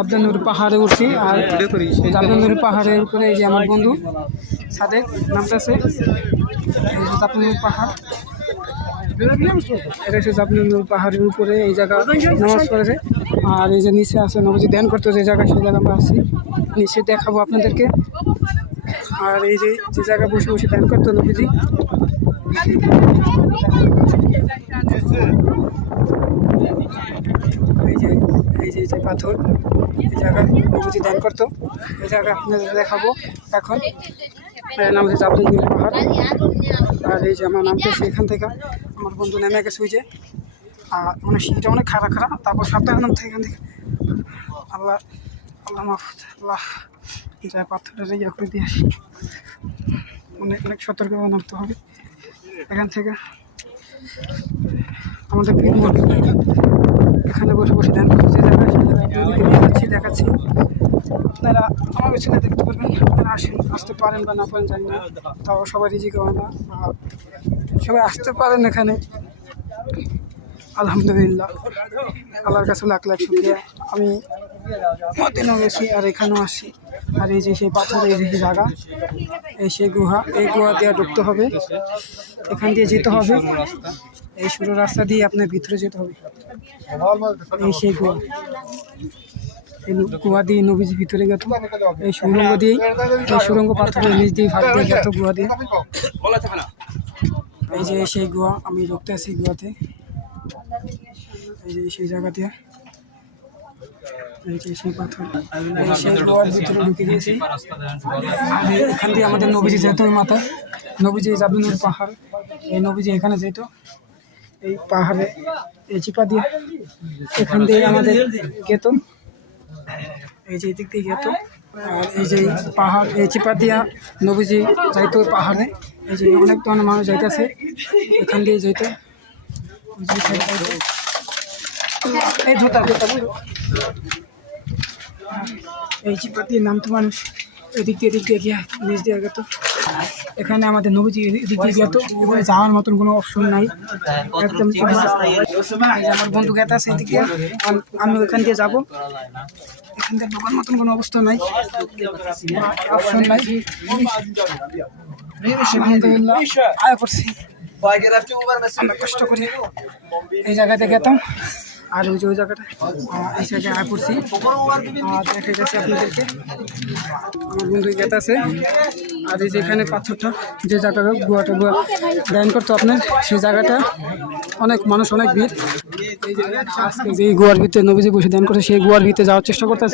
জাবলানুর পাহাড়ে উঠছি। আর জাবলানুর পাহাড়ের উপরে এই যে আমার বন্ধু সাদেক নামতেছে। এই যে জাবলানুর পাহাড়, এটা হচ্ছে জাবলানুর পাহাড়ের উপরে এই জায়গা নামাজ পড়েছে। আর এই যে নিচে আছে নবজি ধ্যান করতে, যে জায়গা সেই জায়গা আমরা আছি, নিচে দেখাবো আপনাদেরকে। আর এই যে জায়গা বসে বসে ধ্যান করতো নবীজি, এই যে পাথর, এই জায়গায় নবীজি ধ্যান করতো, এই জায়গা আপনাদের দেখাবো এখন। নাম হচ্ছে জাবলানুর পাহাড়। আর এই যে আমার নামতেছে এখান থেকে, আমার বন্ধু নেমে গেছে ওই যে। আর মানে শীতটা অনেক খারাপ, তারপর সাবধানে নামতে এখান থেকে। আল্লাহ আল্লাহ মাহফুজ, আল্লাহ যা পাথরটা ইয়ে করে দিয়ে আসি, অনেক সতর্কভাবে নামতে হবে এখান থেকে। আমাদের এখানে বসে বসে ধ্যান করতে দেখাচ্ছি। আপনারা আমার পেছনে দেখতে পারবেন, আপনারা আসতে পারেন বা না পারেন জানি না, তাও সবাই রিজিক হয় না, সবাই আসতে পারেন এখানে। আলহামদুলিল্লাহ, আল্লাহর কাছে লাখ লাখ শুকরিয়া। আমি মদিনাও গেছি আর এখানেও আসি। আর এই যে সেই পাথর, এই যে সেই জায়গা, এই সেই গুহা, এই গুহা দিয়ে ঢুকতে হবে, এখান দিয়ে যেতে হবে, এই সরু রাস্তা দিয়ে আপনার ভিতরে যেতে হবে। এই সেই গুহা, এই গুহা দিয়ে নবীজি ভিতরে গেত, এই সুড়ঙ্গ দিয়ে, এই সুড়ঙ্গ পাথরের নিচ দিয়ে ভাগ দিয়ে গেত গুহা দিয়ে। এই যে সেই গুহা, আমি ঢুকতে আছি গুহাতে, এই যে সেই জায়গা দিয়ে, এই যে সেই পাথর, এই সেই গুহার ভিতরে ঢুকে দিয়েছি। এখান দিয়ে আমাদের নবীজি যেত মাথায়, নবীজি জাবলানুর পাহাড়, এই নবীজি এখানে যেত, এই পাহাড়ে এই চিপা দিয়ে এখান দিয়ে আমাদের গেত, এই যে দিক দিয়ে গেত। আর এই যে পাহাড়, এই চিপা দিয়া নবীজি যাইতো পাহাড়ে, এই যে অনেক ধরনের মানুষ যাইতেছে এখান দিয়ে যাইতো। এই এই চিপা দিয়ে নামতো মানুষ, এদিক দিয়ে গিয়ে নিচ দিয়ে গেত। এখানে আমাদের নবীজি এদিক দিয়ে গেত, ওখানে যাওয়ার মতন কোনো অপশন নাই, একদম। আমার বন্ধু গেতে আছে এদিক দিয়ে, আমি ওইখান দিয়ে যাবো, এখান থেকে ঢোকার মতন কোনো অবস্থা নাই, অপশন নাই। আলহামদুলিল্লাহ, আয় করছি, আমরা কষ্ট করে এই জায়গাতে গেতাম। আর ওই যে ওই জায়গাটা, এই জায়গায় আয় করছি। আর দেখা যাচ্ছে আপনাদেরকে, আমার বন্ধু গেতে আছে। আর এই যে এখানে পাথরটা, যে জায়গাটা গুহাটা ধ্যান করতো আপনার, সেই জায়গাটা অনেক মানুষ, অনেক ভিড়। এই যে আজকে যে গুহার ভিতরে নবীজি বসে ধ্যান করছে, সেই গুহার ভিতরে যাওয়ার চেষ্টা করতেছে।